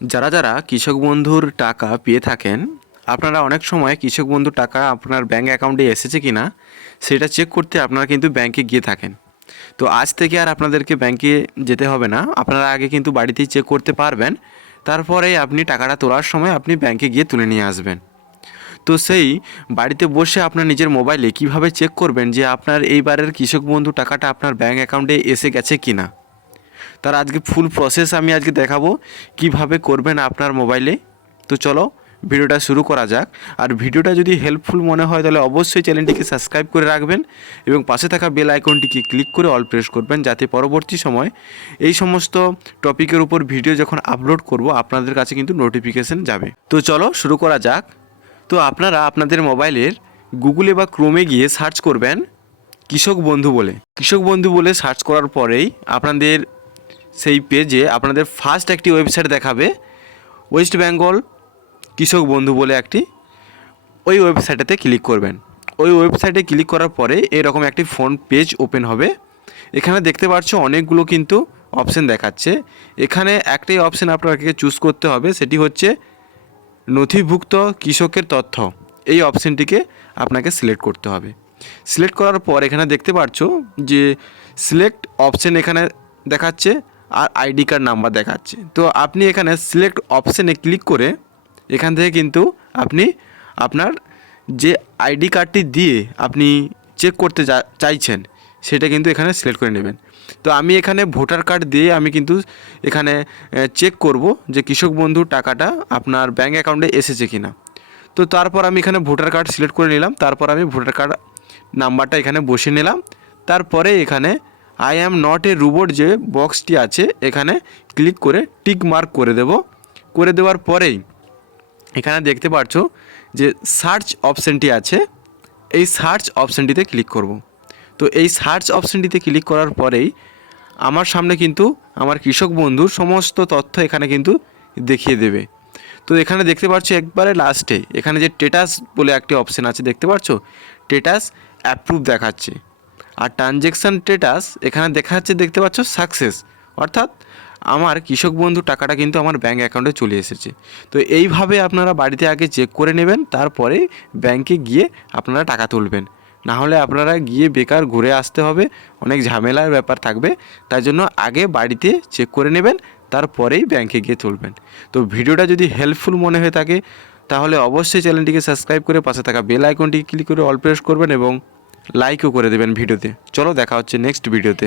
যারা যারা কৃষক বন্ধুর টাকা পেয়ে থাকেন, আপনারা অনেক সময় কৃষক বন্ধুর টাকা আপনার ব্যাঙ্ক অ্যাকাউন্টে এসেছে কি না সেটা চেক করতে আপনারা কিন্তু ব্যাংকে গিয়ে থাকেন। তো আজ থেকে আর আপনাদেরকে ব্যাংকে যেতে হবে না, আপনারা আগে কিন্তু বাড়িতেই চেক করতে পারবেন। তারপরে আপনি টাকাটা তোলার সময় আপনি ব্যাংকে গিয়ে তুলে নিয়ে আসবেন। তো সেই বাড়িতে বসে আপনার নিজের মোবাইলে কিভাবে চেক করবেন যে আপনার এইবারের কৃষক বন্ধু টাকাটা আপনার ব্যাঙ্ক অ্যাকাউন্টে এসে গেছে কি না, তার আজকে ফুল প্রসেস আমি আজকে দেখাবো কিভাবে করবেন আপনার মোবাইলে। তো চলো ভিডিওটা শুরু করা যাক। আর ভিডিওটা যদি হেল্পফুল মনে হয় তাহলে অবশ্যই চ্যানেলটিকে সাবস্ক্রাইব করে রাখবেন এবং পাশে থাকা বেল আইকনটিকে ক্লিক করে অল প্রেস করবেন, যাতে পরবর্তী সময় এই সমস্ত টপিকের উপর ভিডিও যখন আপলোড করব আপনাদের কাছে কিন্তু নোটিফিকেশন যাবে। তো চলো শুরু করা যাক। তো আপনারা আপনাদের মোবাইলের গুগলে বা ক্রোমে গিয়ে সার্চ করবেন কৃষক বন্ধু বলে। কৃষক বন্ধু বলে সার্চ করার পরেই আপনাদের সেই পেজে আপনাদের ফার্স্ট একটি ওয়েবসাইট দেখাবে, ওয়েস্ট বেঙ্গল কৃষক বন্ধু বলে একটি। ওই ওয়েবসাইটেতে ক্লিক করবেন। ওই ওয়েবসাইটে ক্লিক করার পরে এরকম একটি ফোন পেজ ওপেন হবে। এখানে দেখতে পাচ্ছ অনেকগুলো কিন্তু অপশান দেখাচ্ছে। এখানে একটাই অপশান আপনাকে চুজ করতে হবে, সেটি হচ্ছে নথিভুক্ত কৃষকের তথ্য। এই অপশানটিকে আপনাকে সিলেক্ট করতে হবে। সিলেক্ট করার পর এখানে দেখতে পাচ্ছ যে সিলেক্ট অপশান এখানে দেখাচ্ছে আর আইডি কার্ড নাম্বার দেখাচ্ছে। তো আপনি এখানে সিলেক্ট অপশানে ক্লিক করে এখান থেকে কিন্তু আপনি আপনার যে আইডি কার্ডটি দিয়ে আপনি চেক করতে চাইছেন সেটা কিন্তু এখানে সিলেক্ট করে নেবেন। তো আমি এখানে ভোটার কার্ড দিয়ে আমি কিন্তু এখানে চেক করব যে কৃষক বন্ধুর টাকাটা আপনার ব্যাঙ্ক অ্যাকাউন্টে এসেছে কি না। তো তারপর আমি এখানে ভোটার কার্ড সিলেক্ট করে নিলাম। তারপর আমি ভোটার কার্ড নাম্বারটা এখানে বসিয়ে নিলাম। তারপরে এখানে I am not a robot যে বক্সটি আছে এখানে ক্লিক করে টিক মার্ক করে দেব। করে দেওয়ার পরেই এখানে দেখতে পাচ্ছ যে সার্চ অপশানটি আছে, এই সার্চ অপশানটিতে ক্লিক করব। তো এই সার্চ অপশানটিতে ক্লিক করার পরেই আমার সামনে কিন্তু আমার কৃষক বন্ধুর সমস্ত তথ্য এখানে কিন্তু দেখিয়ে দেবে। তো এখানে দেখতে পাচ্ছ একবারে লাস্টে এখানে যে স্ট্যাটাস বলে একটি অপশান আছে, দেখতে পাচ্ছ স্ট্যাটাস অ্যাপ্রুভ দেখাচ্ছে। আর ট্রানজ্যাকশান স্ট্যাটাস এখানে দেখাচ্ছে, দেখতে পাচ্ছ সাকসেস, অর্থাৎ আমার কৃষক বন্ধু টাকাটা কিন্তু আমার ব্যাঙ্ক অ্যাকাউন্টে চলে এসেছে। তো এইভাবে আপনারা বাড়িতে আগে চেক করে নেবেন, তারপরে ব্যাংকে গিয়ে আপনারা টাকা তুলবেন। না হলে আপনারা গিয়ে বেকার ঘুরে আসতে হবে, অনেক ঝামেলার ব্যাপার থাকবে। তাই জন্য আগে বাড়িতে চেক করে নেবেন, তারপরেই ব্যাংকে গিয়ে তুলবেন। তো ভিডিওটা যদি হেল্পফুল মনে হয়ে থাকে তাহলে অবশ্যই চ্যানেলটিকে সাবস্ক্রাইব করে পাশে থাকা বেল আইকনটিকে ক্লিক করে অল প্রেস করবেন এবং লাইকও করে দেবেন ভিডিওতে। চলো দেখা হচ্ছে নেক্সট ভিডিওতে।